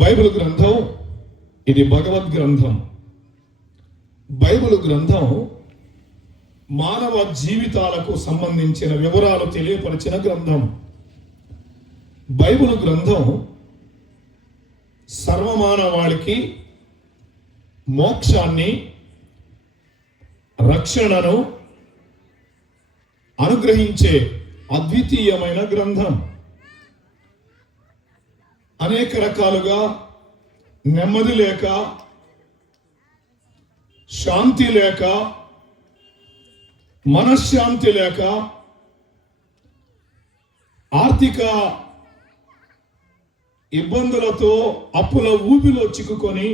Bible గ్రంథం ఇది భగవద్ గ్రంథం. బైబిల్ గ్రంథం మానవ జీవితాలకు సంబంధించిన వివరాలు తెలియపరిచిన గ్రంథం. బైబిల్ గ్రంథం సర్వమానవాళికి మోక్షాన్ని, రక్షణను అనుగ్రహించే అద్వితీయమైన గ్రంథం. అనేక రకాలుగా నెమ్మది లేక, శాంతి లేక, మనశ్శాంతి లేక, ఆర్థిక ఇబ్బందులతో అప్పుల ఊబిలో చిక్కుకొని,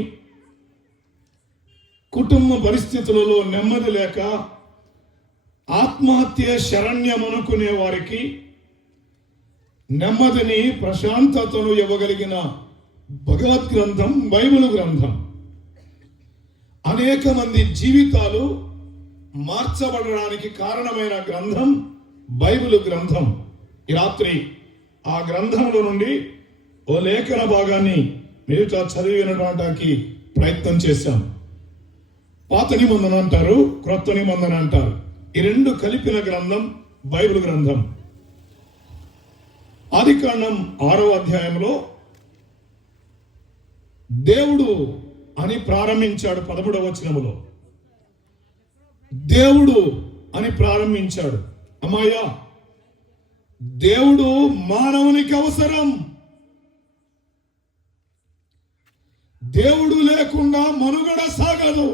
కుటుంబ పరిస్థితులలో నెమ్మది లేక ఆత్మహత్య శరణ్యమనుకునే వారికి నెమ్మదిని, ప్రశాంతతను ఇవ్వగలిగిన భగవద్ గ్రంథం బైబిల్ గ్రంథం. అనేక మంది జీవితాలు మార్చబడడానికి కారణమైన గ్రంథం బైబిల్ గ్రంథం. ఈ రాత్రి ఆ గ్రంథంలో నుండి ఓ లేఖన భాగాన్ని మీతో చదివి వినడానికి ప్రయత్నం చేశాం. పాత నిబంధన అంటారు, క్రొత్త నిబంధన అంటారు. ఈ రెండు కలిపిన గ్రంథం బైబిల్ గ్రంథం. ఆదికాండం 6వ అధ్యాయంలో దేవుడు అని ప్రారంభించాడు. 11వ వచనములో దేవుడు అని ప్రారంభించాడు. అమ్మాయ, దేవుడు మానవునికి అవసరం. దేవుడు లేకుండా మనుగడ సాగదు.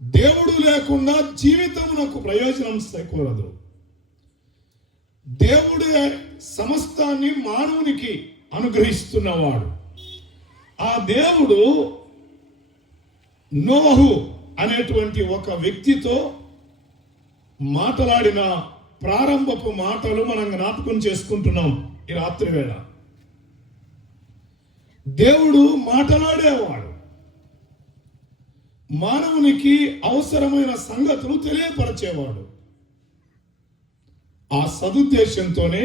దేవుడు లేకుండా జీవితమునకు ప్రయోజనం చేకూరదు. దేవుడే సమస్తాన్ని మానవునికి అనుగ్రహిస్తున్నవాడు. ఆ దేవుడు నోహు అనేటువంటి ఒక వ్యక్తితో మాట్లాడిన ప్రారంభపు మాటలు మనం జ్ఞాపకం చేసుకుంటున్నాం ఈ రాత్రి వేళ. దేవుడు మాట్లాడేవాడు, మానవునికి అవసరమైన సంగతులు తెలియపరిచేవాడు. ఆ సదుద్దేశంతోనే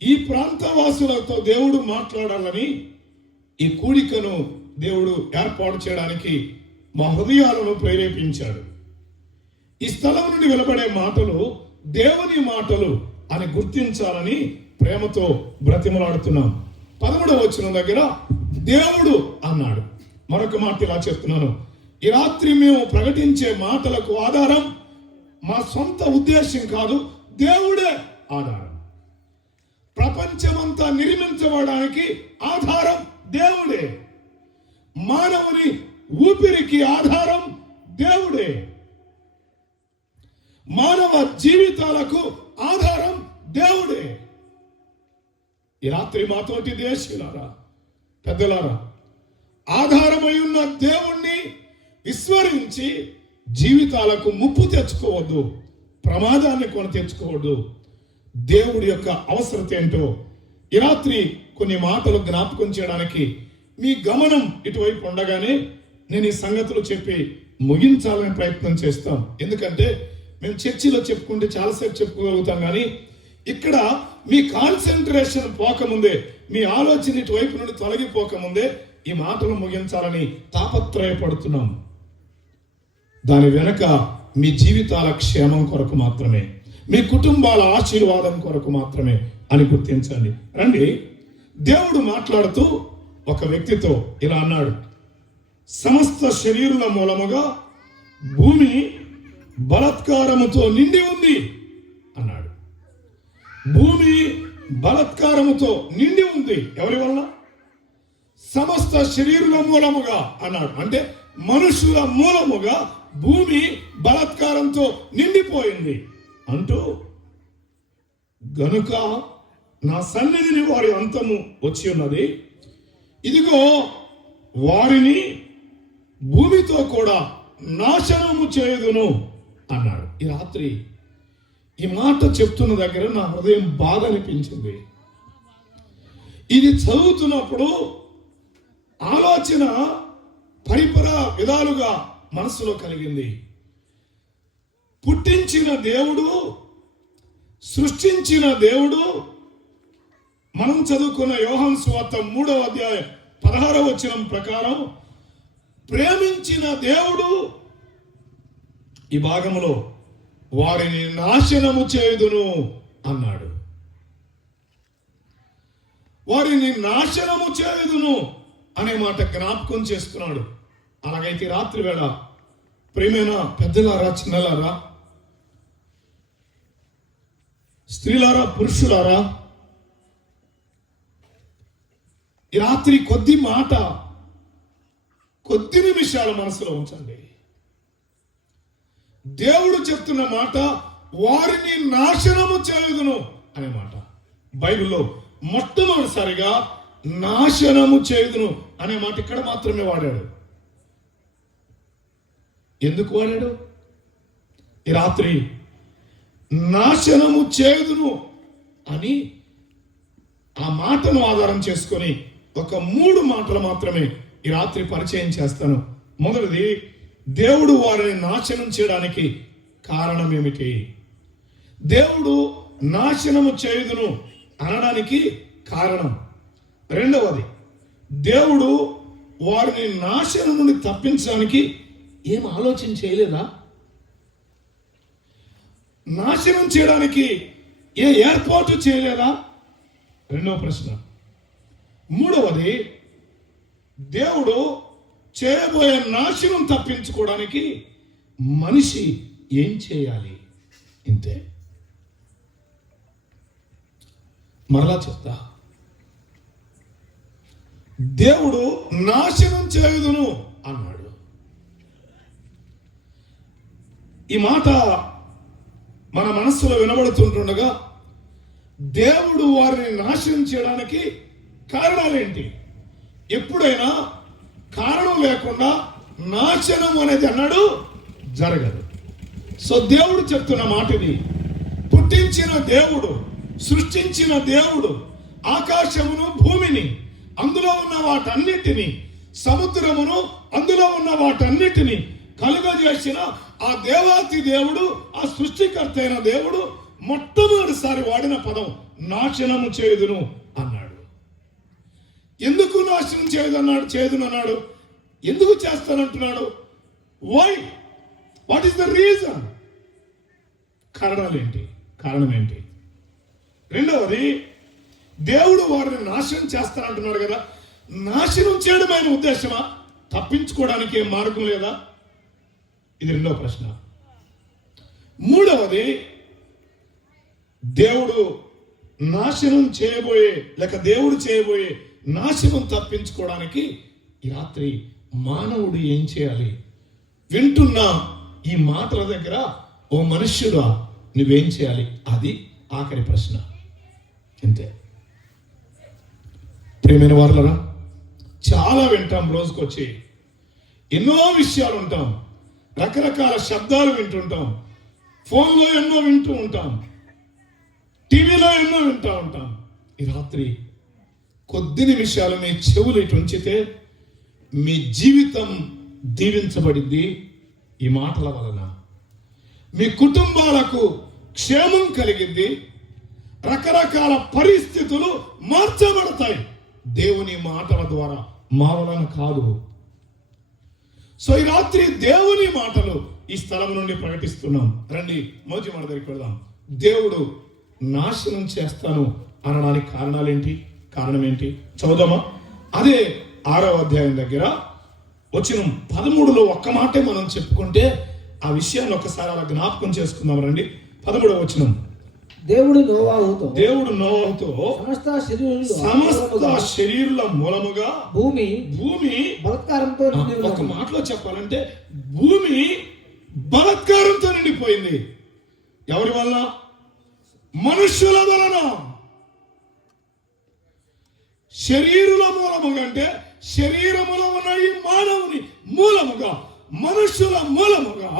ఈ ప్రాంతవాసులతో దేవుడు మాట్లాడాలని ఈ కూడికను దేవుడు ఏర్పాటు చేయడానికి మా హృదయాలను ప్రేరేపించాడు. ఈ స్థలం నుండి వెలువడే మాటలు దేవుని మాటలు అని గుర్తించాలని ప్రేమతో బ్రతిమలాడుతున్నాం. 13వ వచనం దగ్గర దేవుడు అన్నాడు. మరొక మాట ఇలా చెప్తున్నాను, ఈ రాత్రి మేము ప్రకటించే మాటలకు ఆధారం మా సొంత ఉద్దేశం కాదు, దేవుడే ఆధారం. ప్రపంచమంతా నిర్మించబడడానికి ఆధారం దేవుడే. మానవుని ఊపిరికి ఆధారం దేవుడే. మానవ జీవితాలకు ఆధారం దేవుడే. ఈ రాత్రి మాతోటి దేశీయులారా, పెద్దలారా, ఆధారమై ఉన్న దేవుణ్ణి విస్మరించి జీవితాలకు ముప్పు తెచ్చుకోవద్దు, ప్రమాదాన్ని కొని తెచ్చుకోవద్దు. దేవుడి యొక్క అవసరత ఏంటో ఈ రాత్రి కొన్ని మాటలు జ్ఞాపకం చేయడానికి మీ గమనం ఇటువైపు ఉండగానే నేను ఈ సంగతులు చెప్పి ముగించాలని ప్రయత్నం చేస్తాం. ఎందుకంటే మేము చర్చిలో చెప్పుకుంటే చాలాసేపు చెప్పుకోగలుగుతాం, కానీ ఇక్కడ మీ కాన్సన్ట్రేషన్ పోకముందే, మీ ఆలోచన ఇటువైపు నుండి తొలగిపోకముందే ఈ మాటలు ముగించాలని తాపత్రయపడుతున్నాం. దాని వెనక మీ జీవితాల క్షేమం కొరకు మాత్రమే, మీ కుటుంబాల ఆశీర్వాదం కొరకు మాత్రమే అని గుర్తించండి. రండి, దేవుడు మాట్లాడుతూ ఒక వ్యక్తితో ఇలా అన్నాడు, సమస్త శరీరుల మూలముగా భూమి బలాత్కారముతో నిండి ఉంది అన్నాడు. భూమి బలాత్కారముతో నిండి ఉంది. ఎవరి వల్ల? సమస్త శరీరుల మూలముగా అన్నాడు. అంటే మనుషుల మూలముగా భూమి బలాత్కారంతో నిండిపోయింది అంటూ, గనుక నా సన్నిధిని వారి అంతము వచ్చి ఉన్నది, ఇదిగో వారిని భూమితో కూడా నాశనము చేయదును అన్నాడు. ఈ రాత్రి ఈ మాట చెప్తున్న దగ్గర నా హృదయం బాధ అనిపించింది. ఇది చదువుతున్నప్పుడు ఆలోచన పరిపర విధాలుగా మనసులో కలిగింది. పుట్టించిన దేవుడు, సృష్టించిన దేవుడు మనం చదువుకున్న యోహాను సువార్త 3వ అధ్యాయం 16వ వచనం ప్రకారం ప్రేమించిన దేవుడు ఈ భాగంలో వారిని నాశనము చేయుదును అన్నాడు. వారిని నాశనము చేయుదును అనే మాట జ్ఞాపకం చేస్తున్నాడు. అలాగైతే రాత్రి వేళ ప్రేమైన పెద్దలారా, చిన్నలారా, స్త్రీలారా, పురుషులారా, ఈ రాత్రి కొద్ది నిమిషాలు మనసులో ఉంచండి. దేవుడు చెప్తున్న మాట వారిని నాశనము చేయుదును అనే మాట బైబిల్లో మొట్టమొదటిసారిగా నాశనము చేయుదును అనే మాట ఇక్కడ మాత్రమే వాడాడు. ఎందుకు వాడాడు? ఈ రాత్రి నాశనము చేయుదును అని ఆ మాటను ఆధారం చేసుకొని ఒక 3 మాటలు మాత్రమే ఈ రాత్రి పరిచయం చేస్తాను. మొదటిది, దేవుడు వారిని నాశనం చేయడానికి కారణం ఏమిటి? దేవుడు నాశనము చేయుదును అనడానికి కారణం. రెండవది, దేవుడు వారిని నాశనం నుండి తప్పించడానికి ఏం ఆలోచన చేయలేదా? నాశనం చేయడానికి ఏ ఏర్పాటు చేయలేదా? రెండవ ప్రశ్న. మూడవది, దేవుడు చేయబోయే నాశనం తప్పించుకోవడానికి మనిషి ఏం చేయాలి? ఇంతే. మరలా చెప్తా, దేవుడు నాశనం చేయుదును అన్నాడు. ఈ మాట మన మనస్సులో వినబడుతుంటుండగా దేవుడు వారిని నాశనం చేయడానికి కారణాలేంటి? ఎప్పుడైనా కారణం లేకుండా నాశనం అనేది అన్నాడు జరగదు. సో దేవుడు చెప్తున్న మాట ఇది. పుట్టించిన దేవుడు, సృష్టించిన దేవుడు ఆకాశమును, భూమిని, అందులో ఉన్న వాటన్నిటిని, సముద్రమును, అందులో ఉన్న వాటన్నిటిని కలుగజేసిన ఆ దేవాతి దేవుడు, ఆ సృష్టికర్త అయిన దేవుడు మొట్టమొదటిసారి వాడిన పదం నాశనము చేయుదును అన్నాడు. ఎందుకు నాశనం చేయుదునన్నాడు? ఎందుకు చేస్తానంటున్నాడు? Why? What is the reason? కారణం ఏంటి? రెండవది, దేవుడు వారిని నాశనం చేస్తానంటున్నాడు కదా, నాశనం చేయడమైన ఉద్దేశమా? తప్పించుకోవడానికి ఏం మార్గం లేదా? ఇది రెండవ ప్రశ్న. మూడవది, దేవుడు చేయబోయే నాశనం తప్పించుకోవడానికి ఈ రాత్రి మానవుడు ఏం చేయాలి? వింటున్న ఈ మాటల దగ్గర ఓ మనుష్యుడా నువ్వేం చేయాలి? అది ఆఖరి ప్రశ్న. అంతే. ప్రియమైన వారులారా, చాలా వింటాం, రోజుకొచ్చి ఎన్నో విషయాలు ఉంటాం, రకరకాల శబ్దాలు వింటుంటాం, ఫోన్లో ఎన్నో వింటూ ఉంటాం, టీవీలో ఎన్నో వింటూ ఉంటాం. ఈ రాత్రి కొద్ది నిమిషాలు మీ చెవులు ఇటు ఉంచితే మీ జీవితం దీవించబడింది. ఈ మాటల వలన మీ కుటుంబాలకు క్షేమం కలిగింది. రకరకాల పరిస్థితులు మార్చబడతాయి దేవుని మాటల ద్వారా, మా వలన కాదు. సో ఈ రాత్రి దేవుని మాటలు ఈ స్థలం నుండి ప్రకటిస్తున్నాం. రండి మోజీ మన దగ్గరికి వెళ్దాం. దేవుడు నాశనం చేస్తాను అనడానికి కారణం ఏంటి చదువుదామా? అదే 6వ అధ్యాయం దగ్గర వచ్చిన 13లో ఒక్క మాటే మనం చెప్పుకుంటే ఆ విషయాన్ని ఒకసారి అలా జ్ఞాపకం చేసుకుందాం. రండి 13వ వచనం. దేవుడు నోవాహుతో సమస్త శరీరుల మూలముగా భూమి బలాత్కారంతో, ఒక మాటలో చెప్పాలంటే భూమి బలాత్కారంతో నిండిపోయింది. ఎవరి వల్ల? మనుష్యుల వలన. శరీరుల మూలముగా అంటే శరీరములో ఉన్న ఈ మానవుని మూలముగా, మనుష్యుల మూలముగా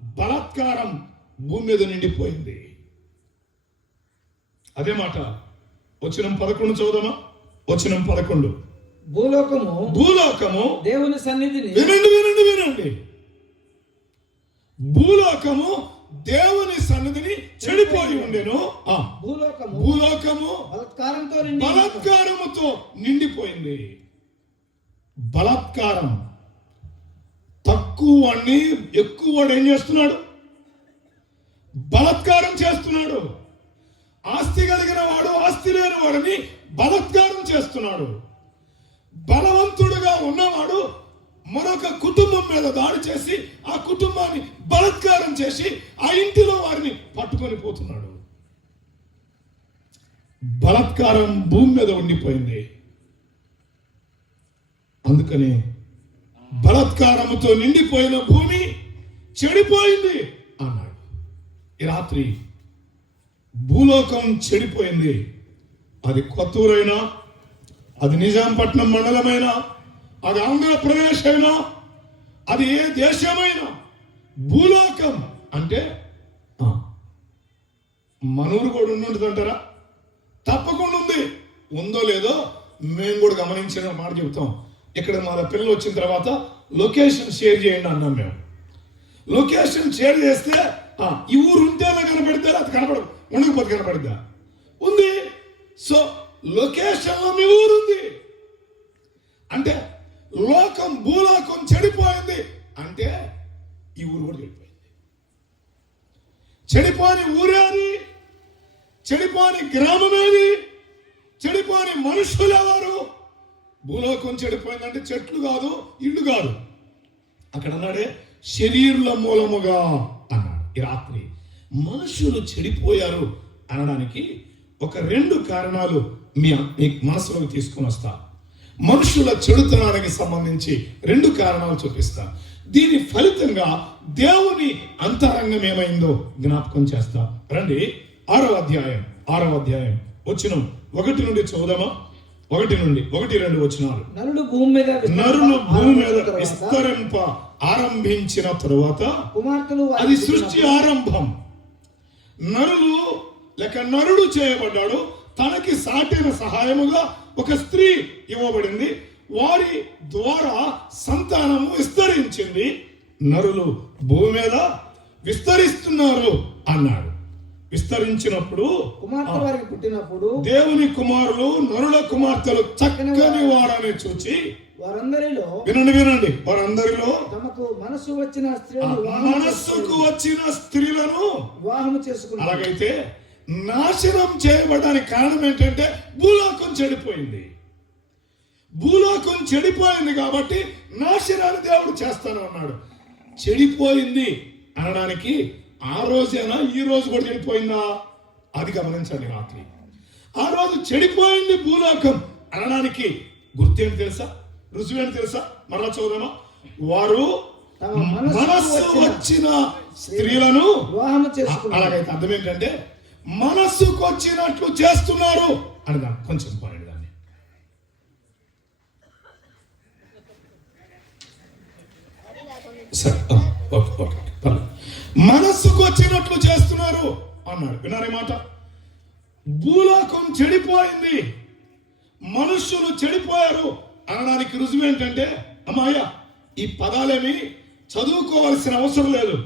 బలాత్కారం భూమి మీద నిండిపోయింది. అదే మాట వచనం 11 చదువుదామా? వచనం 11. భూలోకము దేవుని సన్నిధిని, వినండి, భూలోకము దేవుని సన్నిధిని చెడిపోయి ఉండెను. భూలోకము బలాత్కారముతో నిండిపోయింది. బలాత్కారం. తక్కువ వాడిని ఎక్కువ వాడు ఏం చేస్తున్నాడు? బలాత్కారం చేస్తున్నాడు. ఆస్తి కలిగిన వాడు ఆస్తి లేని వాడిని బలాత్కారం చేస్తున్నాడు. బలవంతుడుగా ఉన్నవాడు మరొక కుటుంబం మీద దాడి చేసి ఆ కుటుంబాన్ని బలాత్కారం చేసి ఆ ఇంటిలో వారిని పట్టుకొని పోతున్నాడు. బలాత్కారం భూమి మీద ఉండిపోయింది. అందుకని బలాత్కారముతో నిండిపోయిన భూమి చెడిపోయింది అన్నాడు. ఈ రాత్రి భూలోకం చెడిపోయింది. అది కొత్తూరైనా, అది నిజాంపట్నం మండలమైనా, అది ఆంధ్రప్రదేశ్ అయినా, అది ఏ దేశమైనా, భూలోకం అంటే మనూరు కూడా ఉంటుందంటారా? తప్పకుండా ఉంది. ఉందో లేదో మేము కూడా గమనించిన మాట చెబుతాం. ఇక్కడ మన పిల్లలు వచ్చిన తర్వాత లొకేషన్ షేర్ చేయండి అన్నాం మేము. లొకేషన్ షేర్ చేస్తే ఈ ఊరు ఉంటేనే కనపడితే అది కనపడదు, ఉండకపోతే కనపడిద్దా? ఉంది. సో లొకేషన్లో మీ ఊరు ఉంది అంటే లోకం, భూలోకం చెడిపోయింది అంటే ఈ ఊరు కూడా చెడిపోయింది. చెడిపోని ఊరేది, చెడిపోని గ్రామమేది, చెడిపోని మనుషులు ఎవరు? భూలోకం చెడిపోయిందంటే చెట్లు కాదు, ఇల్లు కాదు. అక్కడ అన్నాడే శరీరుల మూలముగా అన్నాడు. ఈ రాత్రి మనుషులు చెడిపోయారు అనడానికి ఒక 2 కారణాలు మీ మనసులోకి తీసుకుని వస్తా. మనుషుల చెడుతనానికి సంబంధించి 2 కారణాలు చూపిస్తా. దీని ఫలితంగా దేవుని అంతరంగం ఏమైందో జ్ఞాపకం చేస్తా. రండి 6వ అధ్యాయం వచనం 1 నుండి చదువుదామా? 1 నుండి 1-2 వచనాలు. నరులు భూమి మీద విస్తరింప ఆరంభించిన తరువాత కుమార్తెలు, అది సృష్టి ఆరంభం. నరుడు చేయబడ్డాడు. తనకి సాటిన సహాయముగా ఒక స్త్రీ ఇవ్వబడింది. వారి ద్వారా సంతానము విస్తరించింది. నరులు భూమి మీద విస్తరిస్తున్నారు అన్నాడు. విస్తరించినప్పుడు కుమార్తె వారికి పుట్టినప్పుడు దేవుని కుమారులు నరుల కుమార్తెలు చక్కని వారని చూచి వారందరిలో వారందరిలో తమకు మనస్సుకు వచ్చిన స్త్రీలను వివాహము చేసుకున్నారు. అలాగైతే నాశనం చేయబడడానికి కారణం ఏంటంటే భూలోకం చెడిపోయింది. భూలోకం చెడిపోయింది కాబట్టి నాశనాన్ని దేవుడు చేస్తాను అన్నాడు. చెడిపోయింది అనడానికి ఆ రోజైనా ఈ రోజు కూడా చెడిపోయిందా? అది గమనించండి. రాత్రి ఆ రోజు చెడిపోయింది భూలోకం అనడానికి గుర్తేంటి తెలుసా? రుజువేంటి తెలుసా? మరలా చూద్దామా? వారు మనస్సు వచ్చిన స్త్రీలను వివాహము చేసుకున్నారు. అలాగైతే అర్థం ఏంటంటే మనస్సుకు వచ్చినట్లు చేస్తున్నారు అనగా కొంచెం పోయండి దాన్ని. సరే, మనస్సుకు వచ్చినట్లు చేస్తున్నారు అన్నాడు. విన్నారే మాట? భూలోకం చెడిపోయింది, మనుష్యులు చెడిపోయారు అనడానికి రుజువు ఏంటంటే, అమ్మాయ్యా ఈ పదాలేమి చదువుకోవాల్సిన అవసరం లేదు.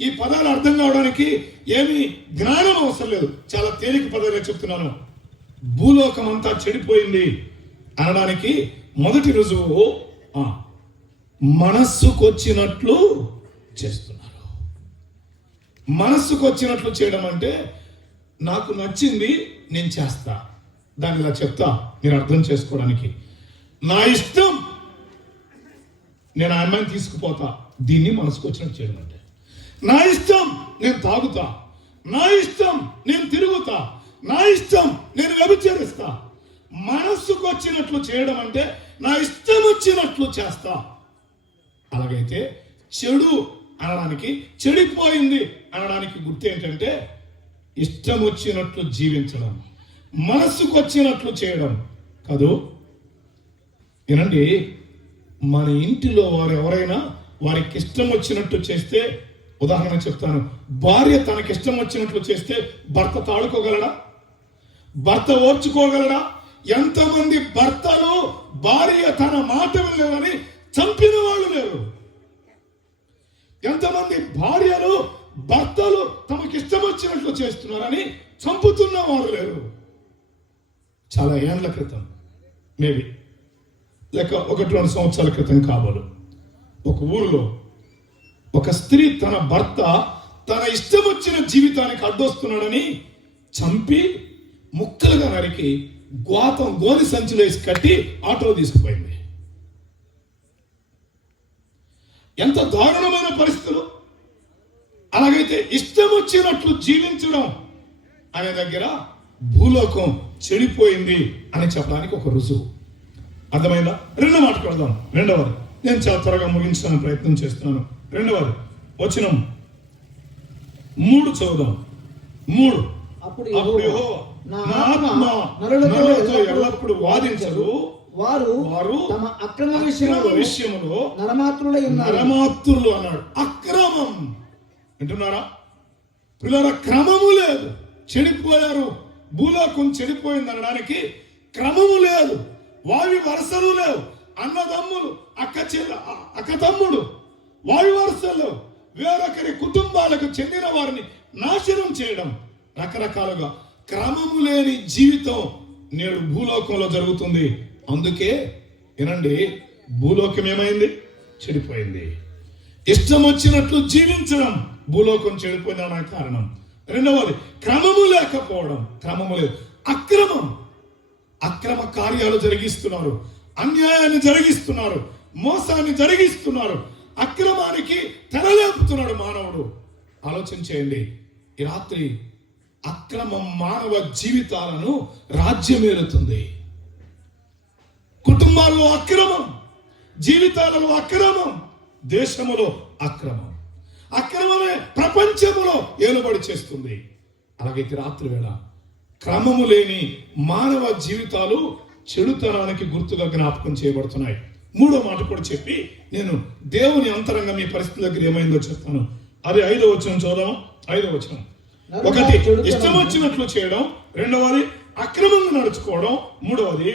ఈ పదాలు అర్థం కావడానికి ఏమి జ్ఞానం అవసరం లేదు. చాలా తేలిక పదాలే చెప్తున్నాను. భూలోకం అంతా చెడిపోయింది అనడానికి మొదటి రుజువు మనస్సుకు వచ్చినట్లు చేస్తున్నారు. మనస్సుకు వచ్చినట్లు చేయడం అంటే నాకు నచ్చింది నేను చేస్తా. దాన్ని ఇలా చెప్తా మీరు అర్థం చేసుకోవడానికి. నా ఇష్టం నేను ఆ అమ్మాయిని తీసుకుపోతా. దీన్ని మనసుకు వచ్చినట్టు చేయడం అంటే నా ఇష్టం నేను తాగుతా, నా ఇష్టం నేను తిరుగుతా, నా ఇష్టం నేను వ్యభిచరిస్తా. మనస్సుకు వచ్చినట్లు చేయడం అంటే నా ఇష్టం వచ్చినట్లు చేస్తా. అలాగైతే చెడు అనడానికి, చెడిపోయింది అనడానికి గుర్తు ఏంటంటే ఇష్టం వచ్చినట్లు జీవించడం, మనస్సుకు వచ్చినట్లు చేయడం కాదు. ఏనండి, మన ఇంటిలో వారు ఎవరైనా వారికి ఇష్టం వచ్చినట్టు చేస్తే, ఉదాహరణ చెప్తాను, భార్య తనకి ఇష్టం వచ్చినట్లు చేస్తే భర్త తాడుకోగలడా? భర్త ఓర్చుకోగలడా? ఎంతమంది భర్తలు భార్య తన మాట వినలేదని చంపిన వాళ్ళు లేరు. ఎంతమంది భార్యలు భర్తలు తమకిష్టం వచ్చినట్లు చేస్తున్నారని చంపుతున్న వారు లేరు. చాలా ఏండ్ల క్రితం, మేబీ లేక 1-2 సంవత్సరాల క్రితం కాబోలు, ఒక ఊరిలో ఒక స్త్రీ తన భర్త తన ఇష్టం వచ్చిన జీవితానికి అడ్డొస్తున్నాడని చంపి ముక్కలుగా నరికి గోని సంచిలో వేసి కట్టి ఆటో తీసుకుపోయింది. ఎంత దారుణమైన పరిస్థితులు! అలాగైతే ఇష్టం వచ్చినట్లు జీవించడం అనే దగ్గర భూలోకం చెడిపోయింది అని చెప్పడానికి ఒక రుజువు. అర్థమైందా? రెండో మాట కొడదాం. రెండవది, నేను చాలా త్వరగా ముగించడానికి ప్రయత్నం చేస్తున్నాను. రెండవది వచనం 3 చదువుదాం. 3. అప్పుడు అప్పుడు యెహోవా, నా ఆత్మ నరులతో ఎల్లప్పుడూ వాదించదు, వారు తమ అక్రమ విషయంలో నరమాత్రులై ఉన్నారు. నరమాత్రులు అన్నాడు. అక్రమం వింటున్నారా పిల్లల? క్రమము లేదు, చెడిపోయారు. భూలోకం చెడిపోయింది అనడానికి క్రమము లేదు, వావి వరుసలు లేవు. అన్నదమ్ములు, అక్క తమ్ముడు వావి వరుసలు వేరొకరి కుటుంబాలకు చెందిన వారిని నాశనం చేయడం, రకరకాలుగా క్రమము లేని జీవితం నేడు భూలోకంలో జరుగుతుంది. అందుకే వినండి, భూలోకం ఏమైంది? చెడిపోయింది. ఇష్టం వచ్చినట్లు జీవించడం భూలోకం చెడిపోయిందనే కారణం. రెండవది, క్రమము లేకపోవడం. క్రమము లేదు, అక్రమ కార్యాలు జరిగిస్తున్నారు, అన్యాయాన్ని జరిగిస్తున్నారు, మోసాన్ని జరిగిస్తున్నారు, అక్రమానికి తెరలేపుతున్నాడు మానవుడు. ఆలోచన చేయండి. ఈ రాత్రి అక్రమం మానవ జీవితాలను రాజ్యమేలుతుంది. కుటుంబాల్లో అక్రమం, జీవితాలలో అక్రమం, దేశములో అక్రమం. అక్రమమే ప్రపంచములో ఏలుబడి చేస్తుంది. అలాగైతే రాత్రి వేళ క్రమము లేని మానవ జీవితాలు చెడుతనానికి గుర్తుగా జ్ఞాపకం చేయబడుతున్నాయి. 3వ మాట కూడా చెప్పి నేను దేవుని అంతరంగం మీ పరిస్థితి దగ్గర ఏమైందో చెప్తాను. అది 5వ వచనం చూద్దాం. 5వ వచనం. 1, ఇష్టం వచ్చినట్లు చేయడం. 2వది, అక్రమంగా నడుచుకోవడం. 3వది,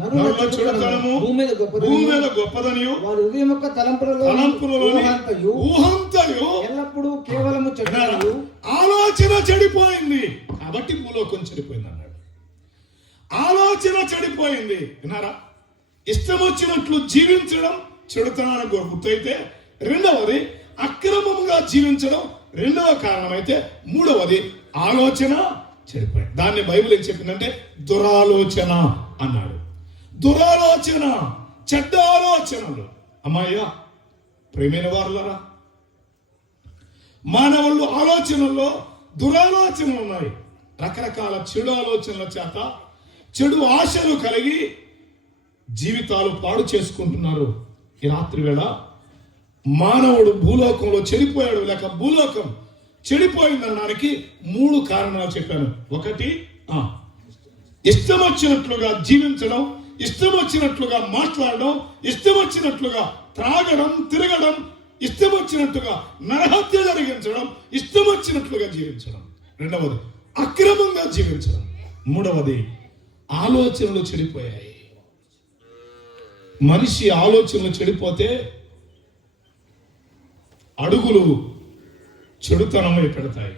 నరుల చెడుతనము భూమి మీద గొప్పదనియు వారి హృదయం యొక్క తలంపులలోని ఊహంతయు ఎల్లప్పుడూ కేవలము చెడ్డయు. ఆలోచన చెడిపోయింది కాబట్టి భూలోకం చెడిపోయింది అన్నాడు. ఆలోచన చెడిపోయింది. విన్నారా? ఇష్టం వచ్చినట్లు జీవించడం చెడుతనానికి గుర్తయితే, 2వది అక్రమముగా జీవించడం 2వ కారణమైతే, 3వది ఆలోచన చెడిపోయింది. దాన్ని బైబిల్ ఏం చెప్పిందంటే దురాలోచన అన్నాడు. దురాలోచన, చెడ్డ ఆలోచనలు. అమ్మాయ్యా, ప్రేమైన వారులరా, మానవులు ఆలోచనల్లో దురాలోచనలు ఉన్నాయి. రకరకాల చెడు ఆలోచనల చేత చెడు ఆశలు కలిగి జీవితాలు పాడు చేసుకుంటున్నారు. ఈ రాత్రి వేళ మానవుడు భూలోకంలో చెడిపోయాడు, లేక భూలోకం చెడిపోయిందనడానికి 3 కారణాలు చెప్పాను. 1, ఇష్టం వచ్చినట్లుగా జీవించడం, ఇష్టం వచ్చినట్లుగా మాట్లాడడం, ఇష్టం వచ్చినట్లుగా త్రాగడం, తిరగడం, ఇష్టం వచ్చినట్టుగా నరహత్య జరిగించడం, ఇష్టం వచ్చినట్లుగా జీవించడం. 2వది, అక్రమంగా జీవించడం. 3వది, ఆలోచనలు చెడిపోయాయి. మనిషి ఆలోచనలు చెడిపోతే అడుగులు చెడుతనమై పెడతాయి,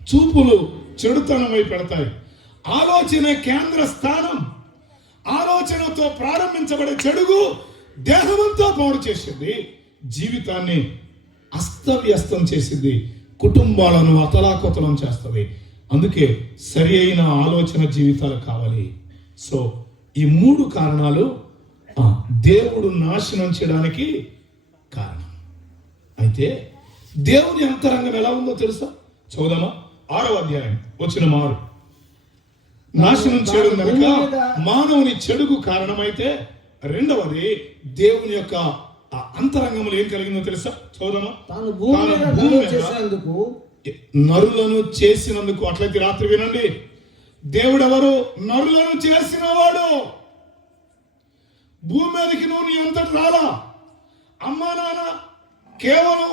చూపులు చెడుతనమై పెడతాయి. ఆలోచన కేంద్ర స్థానం. ఆలోచనతో ప్రారంభించబడే చెడుగు దేహమంతా పాడు చేసింది, జీవితాన్ని అస్తవ్యస్తం చేసింది, కుటుంబాలను అతలాకుతలం చేస్తుంది. అందుకే సరి అయిన ఆలోచన జీవితాలు కావాలి. సో ఈ 3 కారణాలు దేవుడు నాశనం చేయడానికి కారణం. అయితే దేవుని అంతరంగం ఎలా ఉందో తెలుసా? చూద్దామా? 6వ అధ్యాయం వచ్చిన 6. నాశనం చేయడం కనుక మానవుని చెడుకు కారణమైతే, 2వది దేవుని యొక్క అంతరంగంలో ఏం కలిగిందో తెలుసా? చూద్దామా? తాను భూమి మీద నరులను చేసినందుకు. అట్లయితే రాత్రి వినండి, దేవుడు ఎవరు? నరులను చేసినవాడు. భూమి మీదకి నువ్వు నీ అంతటి రాలా. అమ్మా నాన్న కేవలం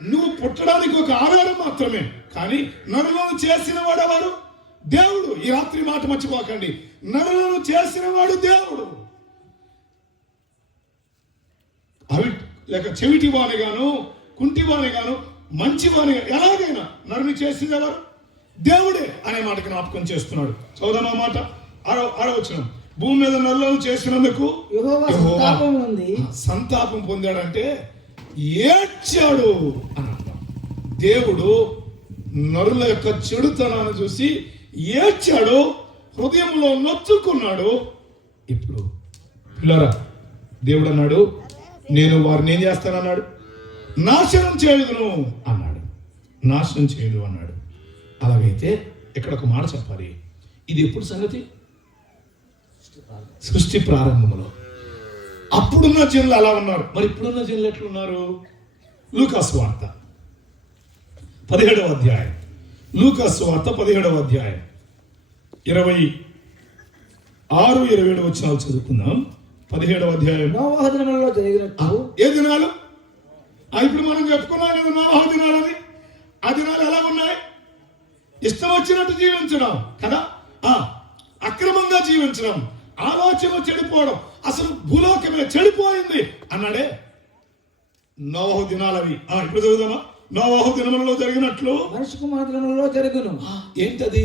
నువ్వు పుట్టడానికి ఒక ఆధారం మాత్రమే. కానీ నరులను చేసిన వాడు ఎవరు? దేవుడు. ఈ రాత్రి మాట మర్చిపోకండి, నరులను చేసిన వాడు దేవుడు. అవి లేక చెవిటి వానిగాను కుంటి వానిగాను మంచివాని ఎలాగైనా నరుని చేసింది ఎవరు? దేవుడే అనే మాట జ్ఞాపకం చేస్తున్నాడు. చదువుదామా మాట 6వ వచనం. భూమి మీద నరులను చేసినందుకు యెహోవా సంతాపం ఉంది. సంతాపం పొందాడంటే ఏడ్చాడు అని అర్థం. దేవుడు నరుల యొక్క చెడుతనాన్ని చూసి ఏడ్చాడు, హృదయంలో నొచ్చుకున్నాడు. ఇప్పుడు పిల్లరా, దేవుడు అన్నాడు, నేను వారిని ఏం చేస్తానన్నాడు? నాశనం చేయదును అన్నాడు. నాశనం చేయదు అన్నాడు. అలాగైతే ఇక్కడ ఒక మాట చెప్పాలి. ఇది ఎప్పుడు సంగతి? సృష్టి ప్రారంభంలో. అప్పుడున్న జనులు అలా ఉన్నారు. మరి ఇప్పుడున్న జనులు ఎట్లున్నారు? లూకాసు వార్త 17వ అధ్యాయం. లూకాసు వార్త 17వ అధ్యాయం 26-27 వచనాలు చదువుకుందాం. 17వ అధ్యాయం. నోవహు దినములలో జరిగినట్టు. ఏ దినాలు? ఇప్పుడు మనం చెప్పుకున్నాం కదా నోవహు దినాలని. ఆ దినాలు ఎలా ఉన్నాయి? ఇష్టం వచ్చినట్టు జీవించడం కదా, అక్రమంగా జీవించడం, ఆలోచన చెడిపోవడం, అసలు భూలోకమే చెడిపోయింది అన్నాడే. నోవహు దినాలవి. ఇప్పుడు చదువుదామా? నోవహు దినములలో జరిగినట్లు మనుష్య కుమారుని దినములలో జరుగును. ఏంటది?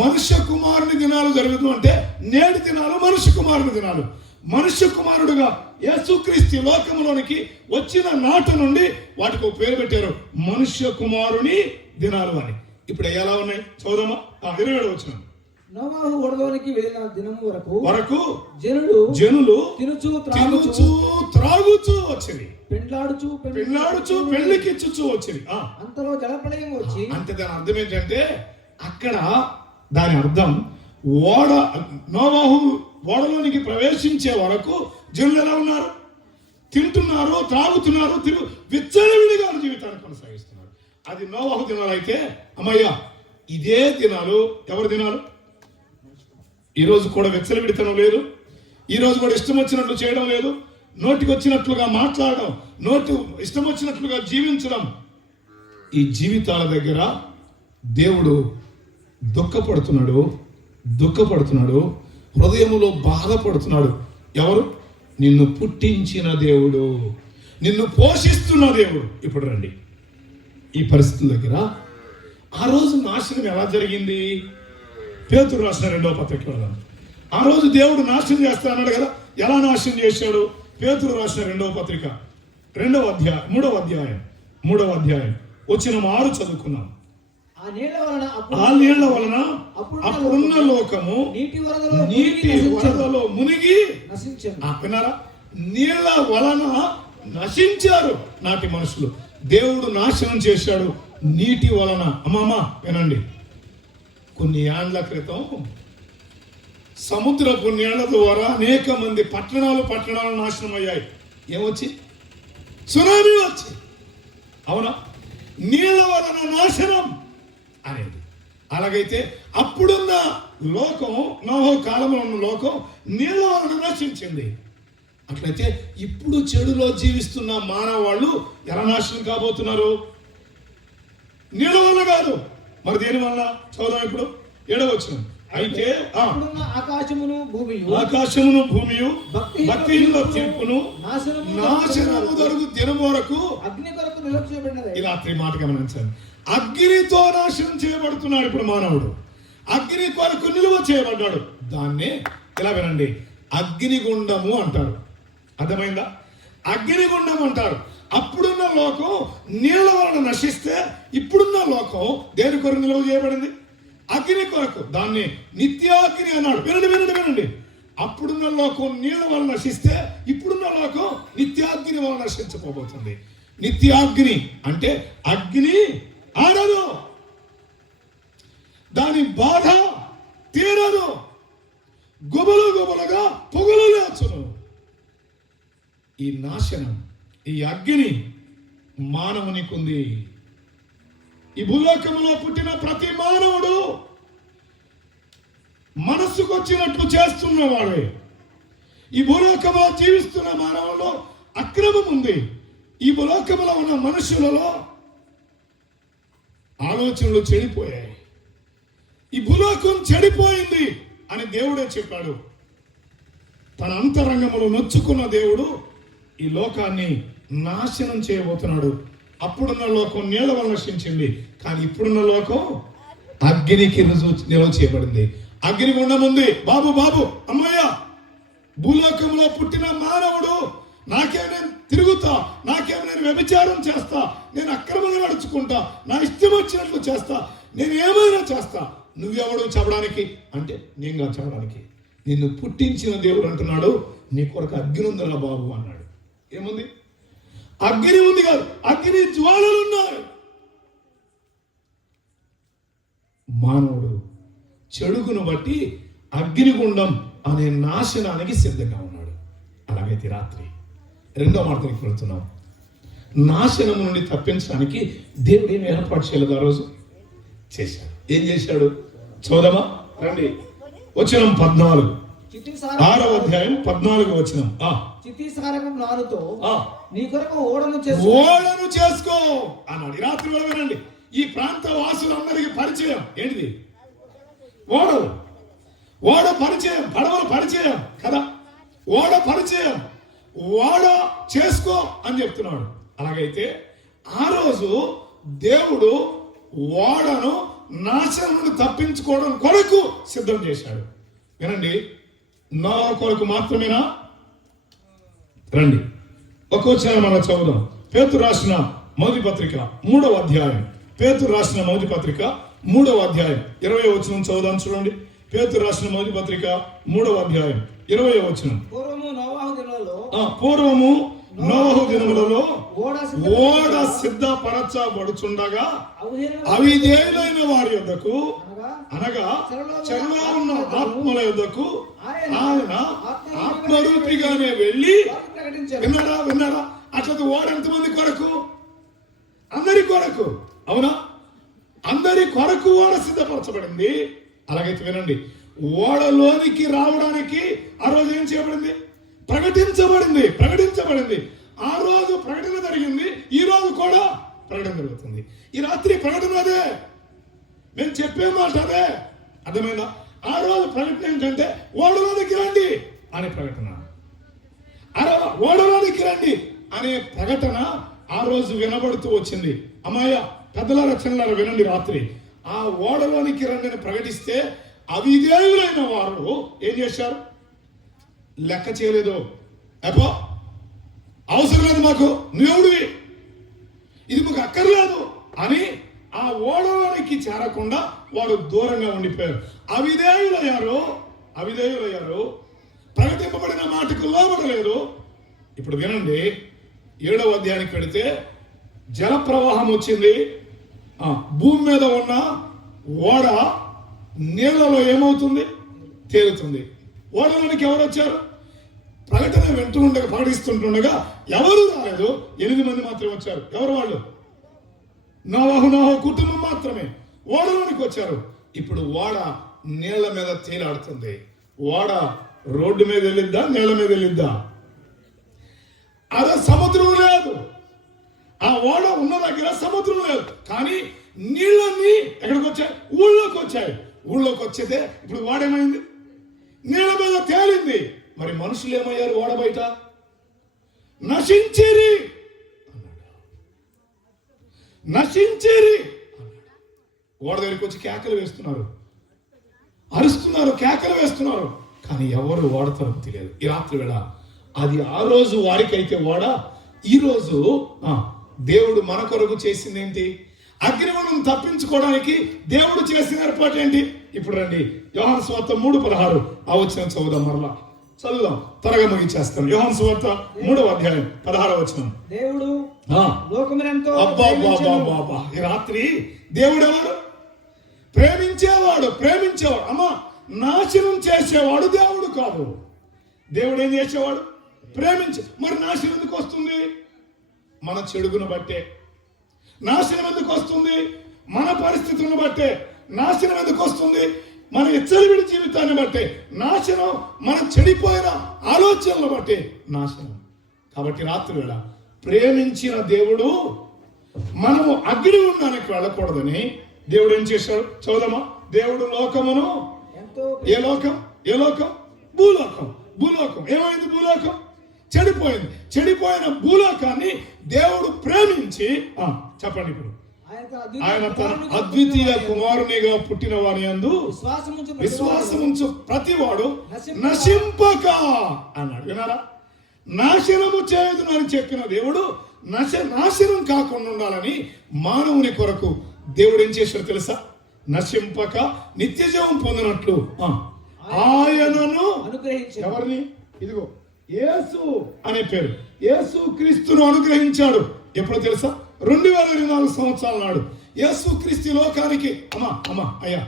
మనుష్య కుమారుని దినాలు జరుగును అంటే నేటి దినాలు మనుష్య కుమారుని దినాలు. మనుష్య కుమారుడుగా యేసుక్రీస్తు లోకములోనికి వచ్చిన నాట నుండి వాటికి ఒక పేరు పెట్టారు, మనుష్య కుమారుని దినాలు అని. ఇప్పుడు ఎలా ఉన్నాయి చదువుదామా? 27వ వచనం. నోవహు ఓడలోనికి వెళ్ళిన దినము వరకు జనులు తినుచు త్రాగుచూ వచ్చింది, పెండ్లాడుచు పెళ్లికిచ్చుచూ వచ్చింది. అంతలో జలప్రళయం వచ్చి. అంటే దాని అర్థం ఏంటంటే, అక్కడ దాని అర్థం నోవహు ఓడలోనికి ప్రవేశించే వరకు జనులు ఎలా ఉన్నారు? తింటున్నారు, త్రాగుతున్నారు, విచ్చలవిడిగా జీవితాన్ని కొనసాగిస్తున్నారు. అది నోవహు దినాలు అయితే, అమ్మయ్య ఇదే దినాలు ఎవరి దినాలు? ఈ రోజు కూడా విచ్చలవిడితనం లేదు, ఈ రోజు కూడా ఇష్టం వచ్చినట్లు చేయడం లేదు, నోటికి వచ్చినట్లుగా మాట్లాడడం, ఇష్టం వచ్చినట్లుగా జీవించడం. ఈ జీవితాల దగ్గర దేవుడు దుఃఖపడుతున్నాడు, హృదయములో బాధపడుతున్నాడు. ఎవరు? నిన్ను పుట్టించిన దేవుడు, నిన్ను పోషిస్తున్న దేవుడు. ఇప్పుడు రండి, ఈ పరిస్థితుల దగ్గర ఆ రోజు నాశనం ఎలా జరిగింది? పేతురు రాసిన 2వ పత్రికలో ఆ రోజు దేవుడు నాశనం చేస్తానన్నాడు కదా. ఎలా నాశనం చేశాడు? పేతురు రాసిన 2వ పత్రిక 3వ అధ్యాయం 6 చదువుకున్నాం. ఆ నీళ్ల వలన అప్పుడున్న లోకము నీటి వరదలో మునిగి విన్నారా? నీళ్ల వలన నశించారు నాటి మనుషులు. దేవుడు నాశనం చేశాడు నీటి వలన. అమ్మమ్మ వినండి, కొన్ని ఏళ్ల క్రితం సముద్రపు నీళ్ల ద్వారా అనేక మంది పట్టణాలు నాశనం అయ్యాయి. ఏమొచ్చి? సునామీ వచ్చి. అవునా? నీళ్ల వలన నాశనం అనేది. అలాగైతే అప్పుడున్న లోకం, నోవహు కాలంలో ఉన్న లోకం నీళ్ల వలన నశించింది. అట్లయితే ఇప్పుడు చెడులో జీవిస్తున్న మానవాళ్ళు ఎలా నాశనం కాబోతున్నారు? నీళ్ల వల్ల కాదు, మరి దేని వల్ల? చదువుదాం ఇప్పుడు 7వ వచనం. అయితే ఆకాశమును భూమియు భక్తిహీనుల తీర్పును నాశనము జరుగు దినం వరకు అగ్ని కొరకు నిలబెట్టబడినది. ఈ రాత్రి మాట గమనించండి. అగ్నితో నాశనం చేయబడుతున్నాడు ఇప్పుడు మానవుడు. అగ్ని కొరకు నిలువ చేయబడ్డాడు. దాన్నే ఇలా వినండి, అగ్నిగుండము అంటారు. అర్థమైందా? అగ్నిగుండం అంటారు. అప్పుడున్న లోకం నీళ్ల వలన నశిస్తే, ఇప్పుడున్న లోకం దేని కొరకు నిలువ చేయబడింది? అగ్ని కొరకు. దాన్ని నిత్యాగ్ని అన్నాడు. వినండి. అప్పుడున్న లోకం నీళ్ల వలన నశిస్తే, ఇప్పుడున్న లోకం నిత్యాగ్ని వలన నశించబోతుంది. నిత్యాగ్ని అంటే అగ్ని ఆడదు, దాని బాధ తీరదు, గుబలుగా పొగలు లేచును. ఈ నాశనం, ఈ అగ్ని మానవునికి ఉంది. ఈ భూలోకంలో పుట్టిన ప్రతి మానవుడు మనస్సుకు వచ్చినట్లు చేస్తున్నవాడే. ఈ భూలోకంలో జీవిస్తున్న మానవుల్లో అక్రమం ఉంది. ఈ భూలోకంలో ఉన్న మనుషులలో ఆలోచనలు చెడిపోయాయి. ఈ భూలోకం చెడిపోయింది అని దేవుడే చెప్పాడు. తన అంతరంగంలో నొచ్చుకున్న దేవుడు ఈ లోకాన్ని నాశనం చేయబోతున్నాడు. అప్పుడున్న లోకం నీళ్ల వల్ల నశించింది, కానీ ఇప్పుడున్న లోకం అగ్నికి నిల్వ చేయబడింది. అగ్నిగుండం ఉంది. బాబు అమ్మయ్య, భూలోకంలో పుట్టిన మానవుడు నాకేం నేను తిరుగుతా, నాకేం నేను వ్యభిచారం చేస్తా, నేను అక్రమంగా నడుచుకుంటా, నా ఇష్టం వచ్చినట్లు చేస్తా, నేను ఏమైనా చేస్తా, నువ్వెవడు చెప్పడానికి అంటే నేనుగా చెప్పడానికి. నిన్ను పుట్టించిన దేవుడు అంటున్నాడు, నీ కొరకు అగ్ని ఉందరా బాబు అన్నాడు. ఏముంది? అగ్ని ఉంది కాదు, అగ్ని జ్వాలలు ఉన్నాయి. మానవుడు చెడుగును బట్టి అగ్నిగుండం అనే నాశనానికి సిద్ధంగా ఉన్నాడు. అలాగైతే రాత్రి రెండో మాటకి వెళ్తున్నాం. నాశనం నుండి తప్పించడానికి దేవుడు ఏం ఏర్పాటు చేయలేదు, ఆ రోజు చేశాడు. ఏం చేశాడు చూడమా రండి. వచనం 14, 6వ అధ్యాయం 14వ వచనం. చిత్తిసారకం నారుతో నీ కొరకు ఓడను చేసుకో అన్నాడు. ఈ రాత్రి వేళ వినండి, ఈ ప్రాంత వాసులందరికీ పరిచయం ఏంటిది? ఓడ పరిచయం, పడవల పరిచయం కదా, ఓడ పరిచయం, ఓడ చేసుకో అని చెప్తున్నాడు. అలాగైతే ఆ రోజు దేవుడు ఓడను నాశనం నుండి తప్పించుకోవడం కొరకు సిద్ధం చేశాడు. వినండి, నా కొరకు మాత్రమేనా? రండి ఒక్కొచ్చాను మనం చదువుదాం. పేతురు రాసిన మొదటి పత్రిక 3వ అధ్యాయం. పేతురు రాసిన మొదటి పత్రిక 3వ అధ్యాయం 20వ వచనం చదువుదాం. చూడండి, పేతురు రాసిన మొదటి పత్రిక 3వ అధ్యాయం 20వ వచనం. పూర్వము నోవహు దినములలో ఓడ సిద్ధపరచబడుచుండగా అవిధేయులైన వారి యొద్దకు అనగా చెరలో ఉన్న ఆత్మల యొద్దకు ఆయన ఆత్మరూపిగానే వెళ్ళి విన్నాడా? అట్లా ఓడ ఎంతమంది కొరకు? అందరి కొరకు. అవునా? అందరి కొరకు ఓడ సిద్ధపరచబడింది. అలాగైతే వినండి, ఓడలోనికి రావడానికి ఆ రోజు ఏం చేయబడింది? ప్రకటించబడింది. ఆ రోజు ప్రకటన జరిగింది, ఈ రోజు కూడా ప్రకటన జరుగుతుంది. ఈ రాత్రి ప్రకటన అదే, మేము చెప్పే మాట అదే. అర్థమైందా? ఆ రోజు ప్రకటన ఏంటంటే ఓడలోనికి రండి అనే ప్రకటన. ఓడలోనికి రండి అనే ప్రకటన ఆ రోజు వినబడుతూ వచ్చింది. అమ్మాయ పెద్దల రచనలారా వినండి, రాత్రి ఆ ఓడలోనికి రండి అని ప్రకటిస్తే అవిధేయులైన వారు ఏం చేశారు? లెక్క చేయలేదు. అబ్బో అవసరం లేదు, మాకు నువ్వెవడివి, ఇది మాకు అక్కర్లేదు అని ఆ ఓడలోనికి చేరకుండా వారు దూరంగా ఉండిపోయారు. అవిధేయులయ్యారు, ప్రకటింపబడిన మాటకు లోబడలేదు. ఇప్పుడు వినండి, 7వ అధ్యాయానికి వెళితే జల ప్రవాహం వచ్చింది. భూమి మీద ఉన్న ఓడ నీళ్లలో ఏమవుతుంది? తేలుతుంది. ఓడలోనికి ఎవరు వచ్చారు? ప్రకటన ప్రకటిస్తుండగా ఎవరు రాలేదు, 8 మంది మాత్రమే వచ్చారు. ఎవరు వాళ్ళు? నోవహు కుటుంబం మాత్రమే ఓడలోనికి వచ్చారు. ఇప్పుడు ఓడ నీళ్ల మీద తేలాడుతుంది. ఓడ రోడ్డు మీద వెళ్ళిద్దా, నీళ్ల మీద వెళ్ళిద్దా? అదే సముద్రం లేదు. ఆ ఓడ ఉన్న దగ్గర సముద్రం లేదు, కానీ నీళ్ళన్నీ ఎక్కడికి వచ్చాయి? ఊళ్ళోకి వచ్చేదే. ఇప్పుడు ఓడేమైంది? నీళ్ళ మీద తేలింది. మరి మనుషులు ఏమయ్యారు? ఓడ బయట నశించేరి. ఓడ దగ్గరికి వచ్చి కేకలు వేస్తున్నారు, అరుస్తున్నారు, కేకలు వేస్తున్నారు, కానీ ఎవరు ఓడ తలుపు తెలియదు. ఈ రాత్రి వేళ అది ఆ రోజు వారికైతే ఓడ, ఈ రోజు దేవుడు మన కొరకు చేసింది ఏంటి? అగ్నిగుండం తప్పించుకోవడానికి దేవుడు చేసిన ఏర్పాటు ఏంటి? ఇప్పుడు రండి, యోహాను సువార్త 3:16 ఆ వచనం చదువుదాం. మరలా చదువుదాం, త్వరగా ముగించేస్తాం. యోహాను సువార్త 3వ అధ్యాయం 16వ వచనం. దేవుడు లోకమునెంతో ఈ రాత్రి దేవుడు ఎవరు? ప్రేమించేవాడు. అమ్మా, నాశనం చేసేవాడు దేవుడు కాదు. దేవుడు ఏం చేసేవాడు? మరి నాశనం ఎందుకు వస్తుంది? మన చెడుగును బట్టే. నాశనం ఎందుకు వస్తుంది? మన పరిస్థితులను బట్టే. నాశనం ఎందుకు వస్తుంది? మన ఇచ్చలివిడి జీవితాన్ని బట్టే నాశనం. మనం చెడిపోయిన ఆలోచనలు బట్టే నాశనం. కాబట్టి రాత్రి వేళ ప్రేమించిన దేవుడు మనము అగ్నిగుండానికి వెళ్ళకూడదని దేవుడు ఏం చేశాడు? చదువుదామా. దేవుడు లోకమును, ఏ లోకం? భూలోకం. ఏమైంది? భూలోకం చెడిపోయింది. చెడిపోయిన భూలోకాన్ని దేవుడు ప్రేమించి చెప్పండి ఇప్పుడు ఆయన తన అద్వితీయ కుమారునిగా పుట్టిన వాని యందు విశ్వాసముంచు ప్రతివాడు నశింపక అన్నాడు. వినారా? నాశనము చేయదు అని చెప్పిన దేవుడు నాశనం కాకుండా ఉండాలని మానవుని కొరకు దేవుడు ఏం చేశాడు తెలుసా? నశింపక నిత్య జీవం పొందినట్లు ఆయనను అనుగ్రహించాడు. ఎవరిని? ఇదిగో యేసు అనే పేరు, యేసు క్రీస్తును అనుగ్రహించాడు. ఎప్పుడు తెలుసా? 2024 సంవత్సరాల నాడు యేసు క్రీస్తు లోకానికి అయ్యా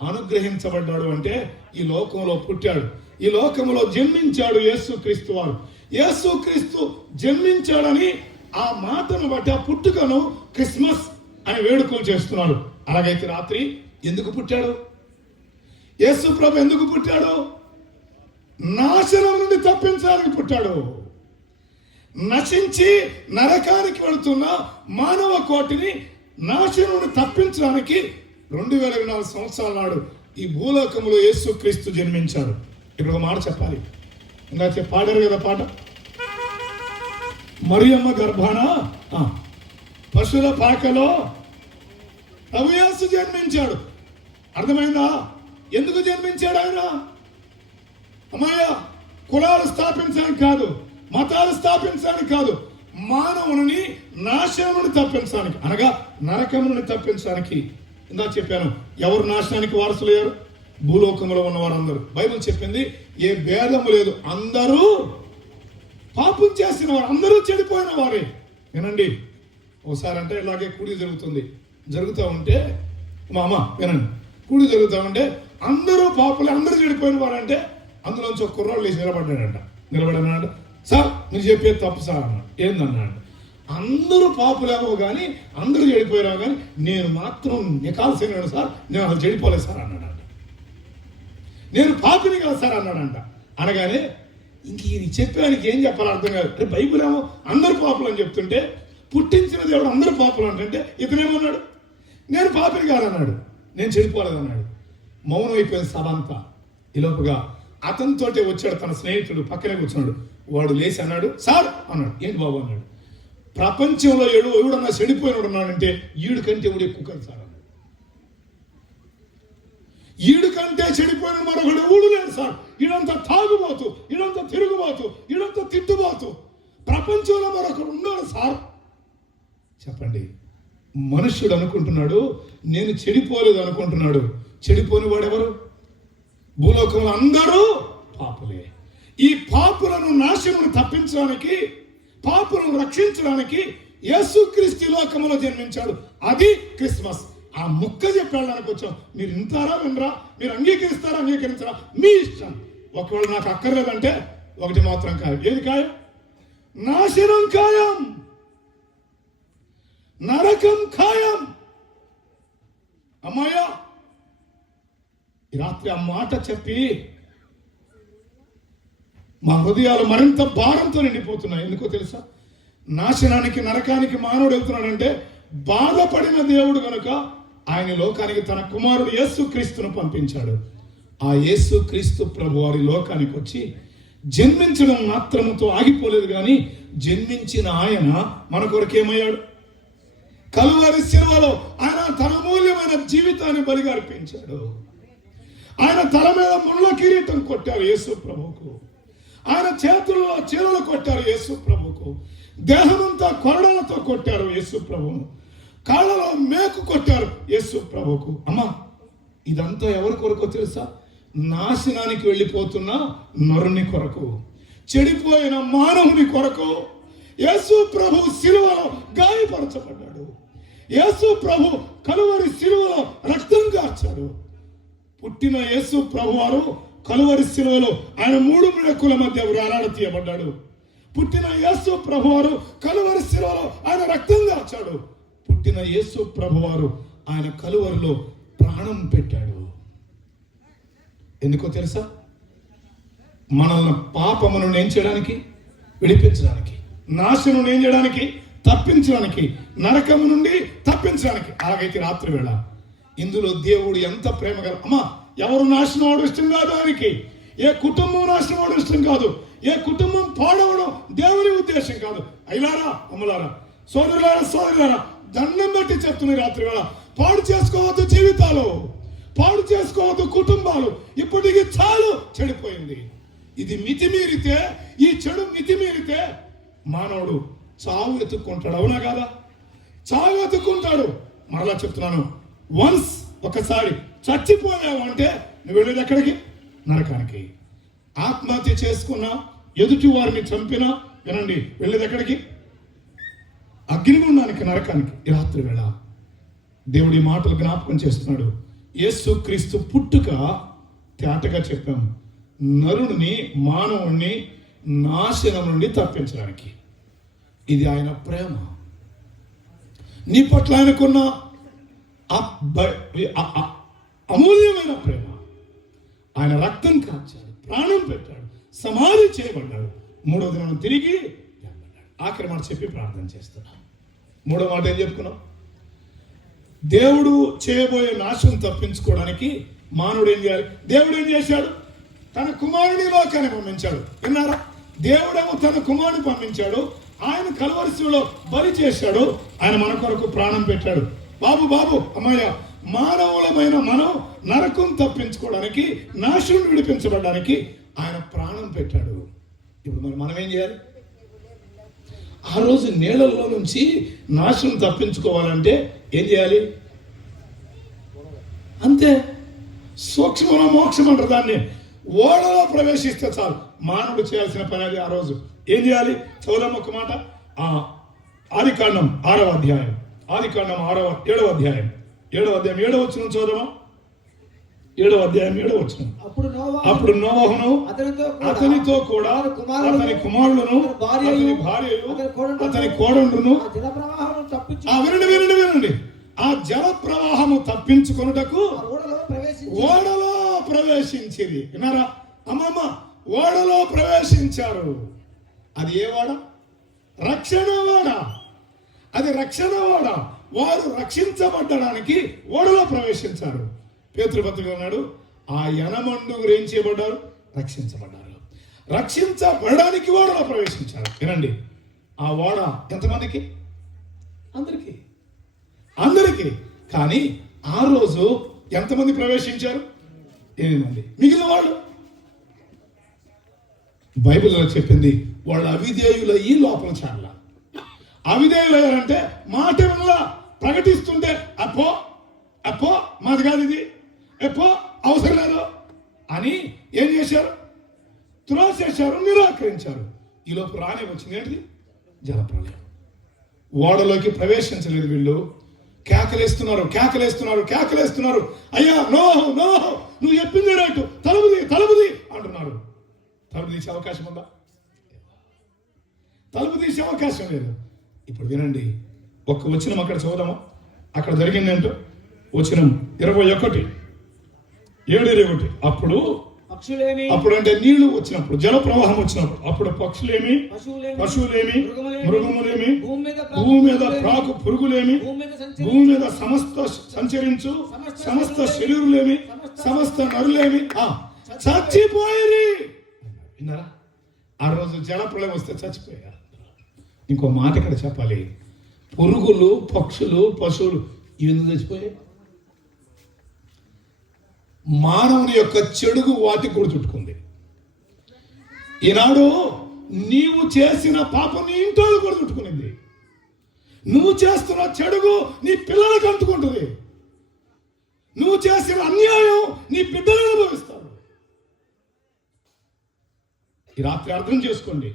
అనుగ్రహించబడ్డాడు. అంటే ఈ లోకంలో పుట్టాడు, ఈ లోకంలో జన్మించాడు యేసు క్రీస్తు వారు. యేసు క్రీస్తు జన్మించాడని ఆ మాటను బట్టి ఆ పుట్టుకను క్రిస్మస్ అని వేడుకలు చేస్తున్నాడు. అలాగైతే రాత్రి ఎందుకు పుట్టాడు? యేసు ప్రభు ఎందుకు పుట్టాడు? నాశనం నుండి తప్పించడానికి పుట్టాడు. నశించి నరకానికి వెళుతున్న మానవ కోటిని నాశనం నుండి తప్పించడానికి 2024 సంవత్సరాల నాడు ఈ భూలోకంలో యేసు క్రీస్తు జన్మించాడు. ఇప్పుడు ఒక మాట చెప్పాలి. ఇందాక పాడారు కదా పాట, మరియమ్మ గర్భాన పశువుల పాకలో ప్రభు యేసు జన్మించాడు. అర్థమైందా? ఎందుకు జన్మించాడు ఆయన? అమ్మాయ కులాలు స్థాపించడానికి కాదు, మతాలు స్థాపించడానికి కాదు, మానవుని నాశనం నుండి తప్పించడానికి, అనగా నరకం నుండి తప్పించడానికి. ఇందాక చెప్పాను, ఎవరు నాశనానికి వారసులయ్యారు? భూలోకంలో ఉన్న వారందరూ. బైబిల్ చెప్పింది ఏ భేదము లేదు, అందరూ పాపం చేసిన వారు, అందరూ చెడిపోయిన వారే. వినండి, ఒకసారి అంటే ఇలాగే కూడి జరుగుతూ ఉంటే మా అమ్మ వినండి, కూడి జరుగుతూ ఉంటే అందరూ పాపలే, అందరూ చెడిపోయిన వారు. అంటే అందులోంచి ఒక కుర్రాడు లేచి నిలబడన్నాడు. సార్ మీరు చెప్పేది తప్పు సార్ అన్నాడు. ఏందన్నాడు? అందరూ పాపులేమో కానీ అందరూ చెడిపోయారో కానీ నేను మాత్రం నికాల్సిన సార్, నేను అసలు చెడిపోలేదు సార్ అన్నాడంట. నేను పాపిని కదా సార్ అన్నాడంట. అనగానే ఇంక ఈయన చెప్పడానికి ఏం చెప్పాలో అర్థం కాదు. అంటే బైబిల్ ఏమో అందరు పాపులు అని చెప్తుంటే, పుట్టించిన దేవుడు అందరు పాపులు అంటే ఇతనేమన్నాడు? నేను పాపిని కాదన్నాడు, నేను చెడిపోలేదు అన్నాడు. మౌనం అయిపోయింది సభ అంతా. ఈలోపుగా అతనితోటే వచ్చాడు తన స్నేహితుడు, పక్కనే కూర్చున్నాడు. వాడు లేచి అన్నాడు, సార్ అన్నాడు. ఏంటి బాబు అన్నాడు? ప్రపంచంలో ఎవడన్నా చెడిపోయినాడు ఉన్నాడంటే ఈడు కంటే ఎవడు ఎక్కువ కదా సార్ అన్నాడు. ఈడు కంటే చెడిపోయిన మరొకడు ఎవడు లేడు సార్. ఈడంతా తాగుబోతు, ఈడంతా తిరుగుబోతు, ఈడంతా తిట్టుబోతు, ప్రపంచంలో మరొకడు ఉన్నాడు సార్. చెప్పండి, మనుష్యుడు అనుకుంటున్నాడు నేను చెడిపోలేదు అనుకుంటున్నాడు. చెడిపోని వాడెవరు? భూలోకంలో అందరూ పాపులే. ఈ పాపులను నాశనం తప్పించడానికి, పాపులను రక్షించడానికి యేసుక్రీస్తు లోకంలో జన్మించాడు. అది క్రిస్మస్. ఆ ముక్క చెప్పడానికి వచ్చాం. మీరు వింటారా వినరా, మీరు అంగీకరిస్తారా అంగీకరించరా, మీ ఇష్టం. ఒకవేళ నాకు అక్కర్లేదంటే ఒకటి మాత్రం ఖాయం. ఏది ఖాయం? నాశనం ఖాయం, నరకం ఖాయం. అమ్మాయ్యా, ఈ రాత్రి ఆ మాట చెప్పి మా హృదయాలు మరింత భారంతో నిండిపోతున్నాయి. ఎందుకో తెలుసా? నాశనానికి నరకానికి మానవుడు వెళ్తున్నాడంటే బాధపడిన దేవుడు కనుక ఆయన లోకానికి తన కుమారుడు యేసు క్రీస్తును పంపించాడు. ఆ యేసు క్రీస్తు ప్రభు వారి లోకానికి వచ్చి జన్మించడం మాత్రముతో ఆగిపోలేదు, కానీ జన్మించిన ఆయన మన కొరకు ఏమయ్యాడు? కలువరి శిలువలో ఆయన తన అమూల్యమైన జీవితాన్ని బలిగా అర్పించాడు. ఆయన తల మీద ముళ్ళ కిరీటం కొట్టారు యేసు ప్రభువుకు. ఆయన చేతుల్లో చీలలు కొట్టారు యేసు ప్రభువుకు. దేహమంతా కొరడలతో కొట్టారు యేసు ప్రభువును. కాళ్ళలో మేకు కొట్టారు యేసు ప్రభువుకు. అమ్మా, ఇదంతా ఎవరి కొరకు తెలుసా? నాశనానికి వెళ్ళిపోతున్న నరుని కొరకు, చెడిపోయిన మానవుని కొరకు. యేసు ప్రభు శిలువలో గాయపరచబడ్డాడు. యేసు ప్రభు కలువరి శిలువలో రక్తం కార్చాడు. పుట్టిన యేసు ప్రభు వారు కలువరి శిలువలో ఆయన 3 మెడకుల మధ్య వ్రాలాడ తీయబడ్డాడు. పుట్టిన యేసు ప్రభు వారు కలువరి శిలువలో ఆయన రక్తం కార్చాడు. పుట్టిన యేసు ప్రభు వారు ఆయన కలువరిలో ప్రాణం పెట్టాడు. ఎందుకో తెలుసా? మనల్ని పాపమును ఏం చేయడానికి? విడిపించడానికి. నాశనం ఏం చేయడానికి? తప్పించడానికి. నరకము నుండి తప్పించడానికి. అలాగైతే రాత్రి వేళ ఇందులో దేవుడు ఎంత ప్రేమ గల. అమ్మా, ఎవరు నాశనం అవడం ఇష్టం కాదు ఆయనకి. ఏ కుటుంబం నాశనం అవడం ఇష్టం కాదు. ఏ కుటుంబం పాడవడం దేవుని ఉద్దేశం కాదు. అయ్యలారా, అమ్మలారా, సోదరులారా, సోదరులారా, దండం బట్టి చెప్తున్న రాత్రి వేళ పాడు చేసుకోవద్దు జీవితాలు, పాడు చేసుకోవద్దు కుటుంబాలు. ఇప్పటికి చాలు చెడిపోయింది. ఇది మితిమీరితే, ఈ చెడు మితిమీరితే మానవుడు చావు ఎత్తుక్కుంటాడు. అవునా కాదా? చావు ఎత్తుక్కుంటాడు. మరలా చెప్తున్నాను, వన్స్ ఒకసారి చచ్చిపోయావు అంటే నువ్వు వెళ్ళేది ఎక్కడికి? నరకానికి. ఆత్మహత్య చేసుకున్నా, ఎదుటి వారిని చంపినా, వినండి, వెళ్ళేది ఎక్కడికి? అగ్నిగుండానికి, నరకానికి. ఈ రాత్రి వేళ దేవుడి మాటలు జ్ఞాపకం చేస్తున్నాడు. యేసు క్రీస్తు పుట్టుక తేటగా చెప్పాము, నరుడిని, మానవుణ్ణి నాశనం నుండి తప్పించడానికి. ఇది ఆయన ప్రేమ. నీ పట్ల ఆయనకున్న అమూల్యమైన ప్రేమ. ఆయన రక్తం కాచాడు, ప్రాణం పెట్టాడు, సమాధి చేయబడ్డాడు, మూడో దినం తిరిగి లేపబడ్డాడు. ఆఖరి మాట చెప్పి ప్రార్థన చేస్తున్నాం. మూడో మాట ఏం చెప్పుకున్నాం? దేవుడు చేయబోయే నాశనం తప్పించుకోవడానికి మానవుడు ఏం చేయాలి? దేవుడు ఏం చేశాడు? తన కుమారుని లోకాన్ని పంపించాడు. విన్నారా? దేవుడేమో తన కుమారుని పంపించాడు. ఆయన కలువరిశిలో బలి చేశాడు. ఆయన మన కొరకు ప్రాణం పెట్టాడు. బాబు, బాబు, అమ్మాయ, మానవులమైన మనం నరకం తప్పించుకోవడానికి, నాశనం విడిపించబడడానికి ఆయన ప్రాణం పెట్టాడు. ఇప్పుడు మరి మనం ఏం చేయాలి? ఆ రోజు నీళ్ళల్లో నుంచి నాశనం తప్పించుకోవాలంటే ఏం చేయాలి? అంతే. సూక్ష్మ మోక్షం అంటారు దాన్ని. ఓడలో ప్రవేశిస్తే చాలు. మానవుడు చేయాల్సిన పని అది. ఆ రోజు ఏం చేయాలి? చదువుదాం ఒక మాట. ఆదికాండం 6వ అధ్యాయం, ఆదికాండం 7వ అధ్యాయం 7వ వచనం చదువుదామా? 7వ అధ్యాయం 7వ వచనం. అప్పుడు నోవహును అతనితో కూడా అతని కుమారులను, అతని భార్యలు, అతని కోడళ్లను, వినండి, ఆ జల ప్రవాహము తప్పించుకొనుటకు ఓడలో ప్రవేశించింది. విన్నారా అమ్మమ్మ? ఓడలో ప్రవేశించారు. అది ఏ వాడ? రక్షణ వాడ. అది రక్షణ వాడ. వారు రక్షించబడ్డానికి ఓడలో ప్రవేశించారు. పేతురు పత్రిక అన్నాడు, ఆ యనమండుగురు ఏం చేయబడ్డారు? రక్షించబడ్డారు. రక్షించబడడానికి ఓడలో ప్రవేశించారు. వినండి, ఆ ఓడ ఎంతమందికి? అందరికీ. కానీ ఆ రోజు ఎంతమంది ప్రవేశించారు? 8 మంది. మిగిలిన వాళ్ళు బైబిల్లో చెప్పింది వాళ్ళు అవిధేయులు ఈ లోపల చాలా అవిధేయులు అయ్యారంటే మాట వినలా, ప్రకటిస్తుంటే అప్పో మాది కాదు ఇది, ఎప్పో అవసరం లేదు అని ఏం చేశారు? త్రోసేశారు, నిరాకరించారు. ఈ లోపు రానే వచ్చింది ఏంటిది? జలప్రలయం. ఓడలోకి ప్రవేశించలేదు వీళ్ళు. కేకలేస్తున్నారు. అయ్యా, నో, నువ్వు చెప్పింది రైట్, తలుపుది అంటున్నారు. తలుపు తీసే అవకాశం ఉందా? తలుపు తీసే అవకాశం లేదు. ఇప్పుడు వినండి, ఒక్క వచనం అక్కడ చదువుదామా? అక్కడ జరిగింది ఏంటో. వచనం 7:21. అప్పుడు అంటే నీళ్లు వచ్చినప్పుడు, జల ప్రవాహం వచ్చినప్పుడు, అప్పుడు పక్షులేమి, పశువులేమి, మృగములేమి, భూమి మీద ప్రాకు పురుగులేమి, భూమి మీద సమస్త సంచరించు సమస్త శరీరులేమి, సమస్త నరులేమి చచ్చిపోయి. విన్నారా? ఆ రోజు జల ప్రళయం వస్తే చచ్చిపోయారు. ఇంకో మాట ఇక్కడ చెప్పాలి. పురుగులు, పక్షులు, పశువులు ఇవన్నీ చచ్చిపోయాయి. మానవుని యొక్క చెడుగు వాటి కూడా చుట్టుకుంది. ఈనాడు నీవు చేసిన పాపం నీ ఇంట్లో కూడా చుట్టుకునింది. నువ్వు చేస్తున్న చెడుగు నీ పిల్లలకు అంటుకుంటుంది. నువ్వు చేసిన అన్యాయం నీ బిడ్డలు అనుభవిస్తారు. ఈ రాత్రి అర్థం చేసుకోండి.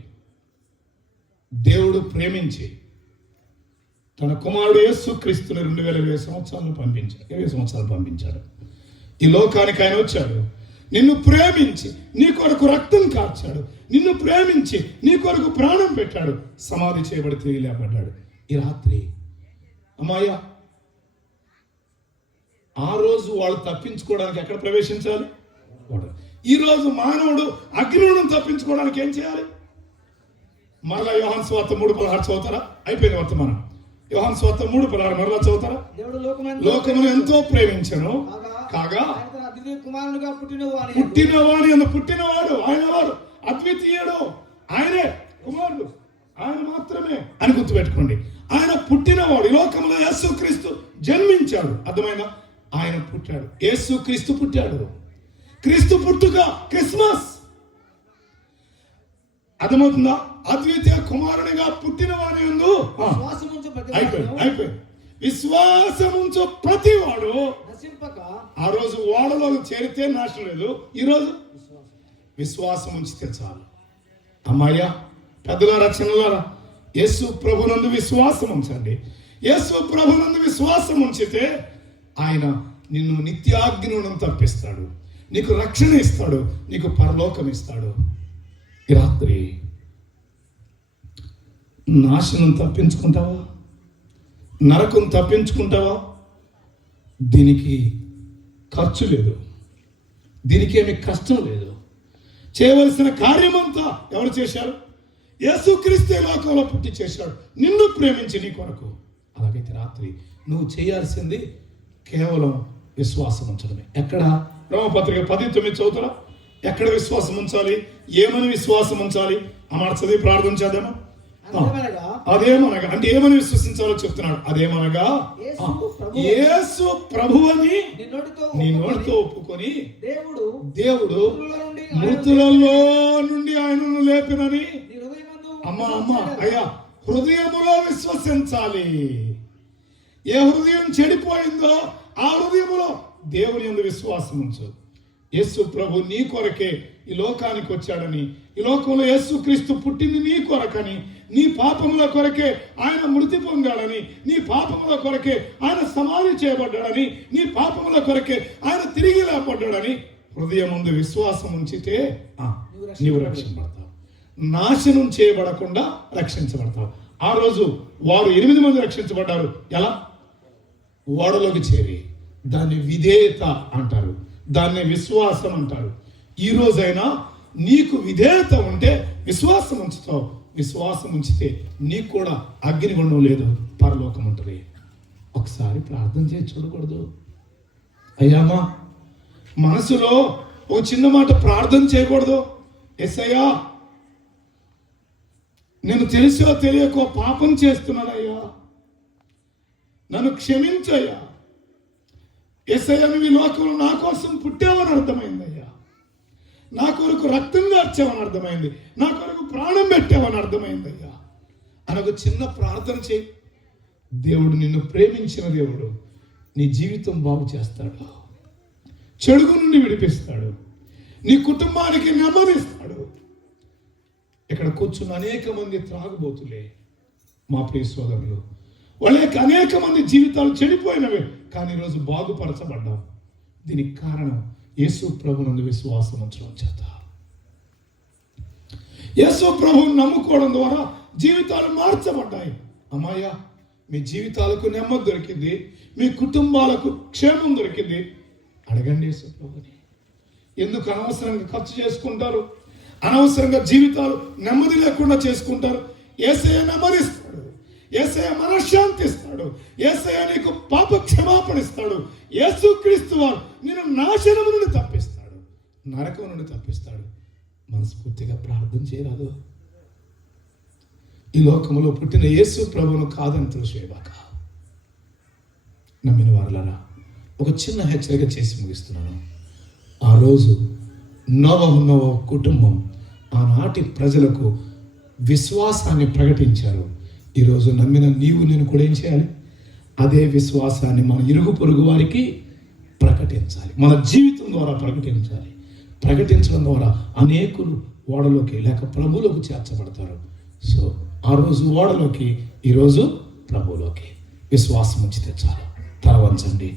దేవుడు ప్రేమించి తన కుమారుడు యేసుక్రీస్తుని 2020 సంవత్సరాలు పంపించాడు. ఈ లోకానికి ఆయన వచ్చాడు. నిన్ను ప్రేమించి నీ కొరకు రక్తం కార్చాడు. నిన్ను ప్రేమించి నీ కొరకు ప్రాణం పెట్టాడు. సమాధి చేయబడి తిరిగి లేపడ్డాడు. ఈ రాత్రి అమ్మాయ, ఆ రోజు వాళ్ళు తప్పించుకోవడానికి ఎక్కడ ప్రవేశించాలి? ఈ రోజు మానవుడు అగ్నిని తప్పించుకోవడానికి ఏం చేయాలి? మరలా యోహాను సువార్త 3:16 చదువుతారా? అయిపోయింది వర్తమానం. యోహాను సువార్త 3:16 మరలా చదువుతారా? దేవుడు లోకమును ఎంతో ప్రేమించెను కాగా ఆయన అద్వితీయ కుమారునిగా పుట్టినవాడు ఆయన వారు అద్వితీయుడు, ఆయనే కుమారుడు, ఆయన మాత్రమే అని గుర్తుపెట్టుకోండి. ఆయన పుట్టినవాడు. ఈ లోకంలో యేసుక్రీస్తు జన్మించాడు. అర్థమైందా? ఆయన పుట్టాడు. యేసుక్రీస్తు పుట్టాడు. క్రీస్తు పుట్టుక క్రిస్మస్. అర్థమవుతుందా? అద్వితీయ కుమారునిగా పుట్టిన వారి యందు అయిపోయింది. విశ్వాసముంచు ప్రతివాడు ఆ రోజు ఓడలో చేరితే నాశనం లేదు. ఈరోజు విశ్వాసం ఉంచితే చాలు. అమ్మాయ్యా, పెద్దలారా, చిన్నలారా, యేసు ప్రభునందు విశ్వాసం ఉంచండి. యేసు ప్రభునందు విశ్వాసం ఉంచితే ఆయన నిన్ను నిత్యాగ్ని నుండి తప్పిస్తాడు, నీకు రక్షణ ఇస్తాడు, నీకు పరలోకం ఇస్తాడు. ఈ రాత్రి నాశనం తప్పించుకుంటావా? నరకం తప్పించుకుంటావా? దీనికి ఖర్చు లేదు, దీనికి ఏమి కష్టం లేదు. చేయవలసిన కార్యమంతా ఎవరు చేశారు? యేసుక్రీస్తు లోకంలో పుట్టి చేశాడు, నిన్ను ప్రేమించి నీ కొరకు. అలాగైతే రాత్రి నువ్వు చేయాల్సింది కేవలం విశ్వాసం ఉంచడమే. ఎక్కడ? రోమపత్రిక 10:9 చదువుతారా? ఎక్కడ విశ్వాసం ఉంచాలి? ఏమని విశ్వాసం ఉంచాలి? అమాట చదివి ప్రార్థన చేద్దామా? అదేమనగా అంటే ఏమని విశ్వసించాలో చెప్తున్నాడు. అదేమనగా యేసు ప్రభువని నీ నోటితో ఒప్పుకొని దేవుడు మృతులలో నుండి ఆయనను లేపినని అయ్యా హృదయములో విశ్వసించాలి. ఏ హృదయం చెడిపోయిందో ఆ హృదయములో దేవుని యందు విశ్వాసం ఉంచు. యేసు ప్రభు నీ కొరకే ఈ లోకానికి వచ్చాడని, ఈ లోకంలో యేసు క్రీస్తు పుట్టింది నీ కొరకని, నీ పాపముల కొరకే ఆయన మృతి పొందాడని, నీ పాపముల కొరకే ఆయన సమాధి చేయబడ్డాడని, నీ పాపముల కొరకే ఆయన తిరిగి లేపడ్డాడని హృదయం ముందు విశ్వాసం ఉంచితే నీవు రక్షించబడతావు. నాశనం చేయబడకుండా రక్షించబడతావు. ఆ రోజు వారు 8 మంది రక్షించబడ్డారు. ఎలా? ఓడలోకి చేరి. దాన్ని విధేయత అంటారు, దాన్ని విశ్వాసం అంటారు. ఈ రోజైనా నీకు విధేయత ఉంటే విశ్వాసం ఉంచుతావు. విశ్వాసం ఉంచితే నీకు కూడా అగ్నిగుండం లేదు, పరలోకం ఉంటుంది. ఒకసారి ప్రార్థన చేసి చూడకూడదు? అయ్యామా, మనసులో ఒక చిన్న మాట ప్రార్థన చేయకూడదు? ఎస్సయ్యా, నేను తెలుసో తెలియకో పాపం చేస్తున్నానయ్యా, నన్ను క్షమించయ్యా. యేసయ్య, నువ్వు ఈ లోకంలో నా కోసం పుట్టావని అర్థమైందయ్యా, నా కొరకు రక్తం కార్చావని అర్థమైంది, నా కొరకు ప్రాణం పెట్టావని అర్థమైందయ్యా అని ఒక చిన్న ప్రార్థన చేయి. దేవుడు నిన్ను ప్రేమించిన దేవుడు నీ జీవితం బాగు చేస్తాడు, చెడుగు నుండి విడిపిస్తాడు, నీ కుటుంబానికి నెమ్మదిస్తాడు. ఇక్కడ కూర్చున్న అనేక మంది త్రాగుబోతులే మా ప్రియ సోదరులు, వాళ్ళకి అనేక మంది జీవితాలు చెడిపోయినవే, కానీ ఈరోజు బాగుపరచబడ్డాం. దీనికి కారణం యేసు ప్రభునందు విశ్వాసం ఉంచడం చేత. యేసు ప్రభువుని నమ్ముకోవడం ద్వారా జీవితాలు మార్చబడ్డాయి. అమ్మాయ్యా, మీ జీవితాలకు నెమ్మది దొరికింది, మీ కుటుంబాలకు క్షేమం దొరికింది. అడగండి యేసు ప్రభుని. ఎందుకు అనవసరంగా ఖర్చు చేసుకుంటారు? అనవసరంగా జీవితాలు నెమ్మది లేకుండా చేసుకుంటారు. యేసయ్య నెమ్మదిస్తాడు, యేసయ్య మనశ్శాంతి ఇస్తాడు, యేసయ్య నీకు పాప క్షమాపణ ఇస్తాడు. యేసుక్రీస్తు వారు నిన్ను నాశనము నుండి తప్పిస్తాడు, నరకం నుండి తప్పిస్తాడు. మనస్ఫూర్తిగా ప్రార్థన చేయరాదు? ఈ లోకములో పుట్టిన యేసు ప్రభువును కాదని తెలుసుగాక. నమ్మిన వారలారా, ఒక చిన్న హెచ్చరిక చేసి ముగిస్తున్నాను. ఆ రోజు నోవహు కుటుంబం ఆనాటి ప్రజలకు విశ్వాసాన్ని ప్రకటించారు. ఈరోజు నమ్మిన నీవు నేను కూడా ఏం చేయాలి? అదే విశ్వాసాన్ని మన ఇరుగు పొరుగు వారికి ప్రకటించాలి, మన జీవితం ద్వారా ప్రకటించాలి. ప్రకటించడం ద్వారా అనేకులు ఓడలోకి లేక ప్రభువులోకి చేర్చబడతారు. సో ఆ రోజు ఓడలోకి, ఈరోజు ప్రభువులోకి. విశ్వాసం ఉంచితే చాలు. తల వంచండి.